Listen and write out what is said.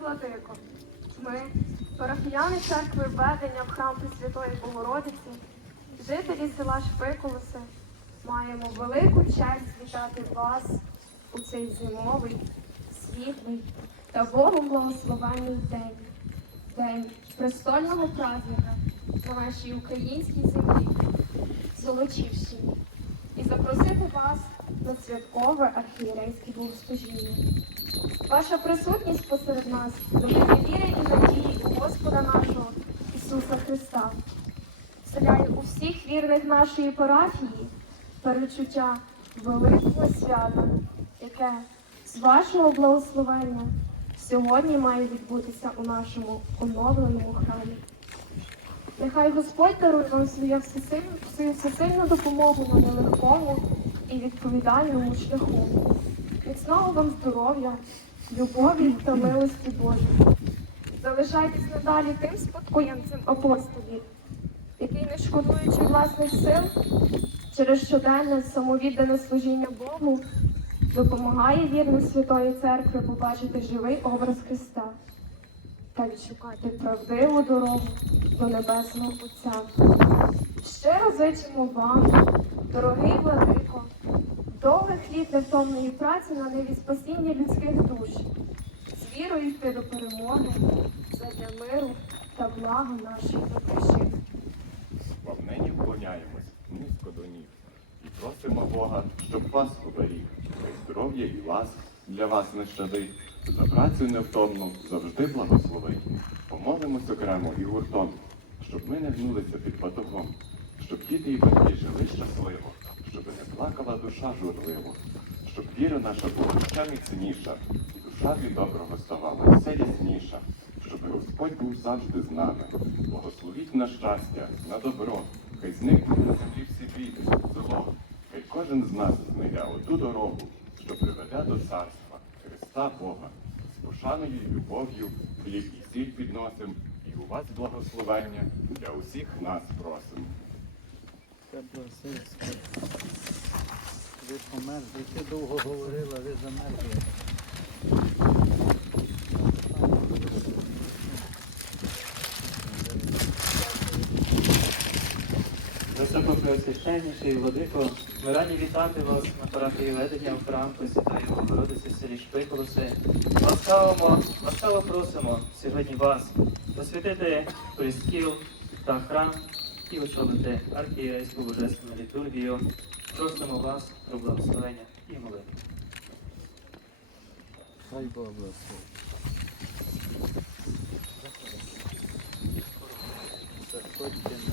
Владико, ми, парафіяни церкви введення в храм Пресвятої Богородиці, жителі села Шпиколоси, маємо велику честь вітати вас у цей зимовий, світлий та Богом благословенний день, день престольного праздника на нашій українській землі, Золочівщині, і запросити вас на святкове архієрейське богослужіння. Ваша присутність посеред нас додає віри і надії у Господа нашого Ісуса Христа. Вселяє у всіх вірних нашої парафії перечуття великого свята, яке з вашого благословення сьогодні має відбутися у нашому оновленому храмі. Нехай Господь дарує вам свою всесильну, всесильну допомогу на нелегкому і відповідальному шляху. Міцного вам здоров'я, любові та милості Божої. Залишайтесь надалі тим спадкоємцем апостолів, який, не шкодуючи власних сил, через щоденне самовіддане служіння Богу, допомагає вірним Святої Церкви побачити живий образ Христа та відшукати правдиву дорогу до Небесного Отця. Щиро зичимо вам, дорогий владико, довгих літ невтомної праці на ниві спасіння людських душ, з вірою йти до перемоги, задля миру та блага нашої батьківщини. Вам вклоняємось низько до ніг і просимо Бога, щоб вас оберіг, здоров'я і ласк для вас не щадить, за працю невтомну завжди благословить. Помолимось окремо і гуртом, щоб ми не гнулися під батогом, щоб діти і батьки жили щасливо, щоб не плакала душа журливо, щоб віра наша була ще міцніша, і душа від доброго ставала все ясніша, щоб Господь був завжди з нами. Благословіть на щастя, на добро, хай зникне на землі всі біди, зло, хай кожен з нас знайде оту дорогу, що приведе до царства Христа Бога. З пошаною і любов'ю хліб і сіль підносим, і у вас благословення для усіх нас просимо. Ви померзли, ти довго говорила, ви замерзли. Високопреосвященніший владико, ми раді вітати вас на парафії ведення в храм Пресвятої Богородиці в селі Шпиколоси. Ласкаво, ласкаво просимо сьогодні вас посвятити престіл та храм і очолити архієрейську божественну літургію. Просимо вас про благословення і молитву. Хай Бог благословить. Заходьте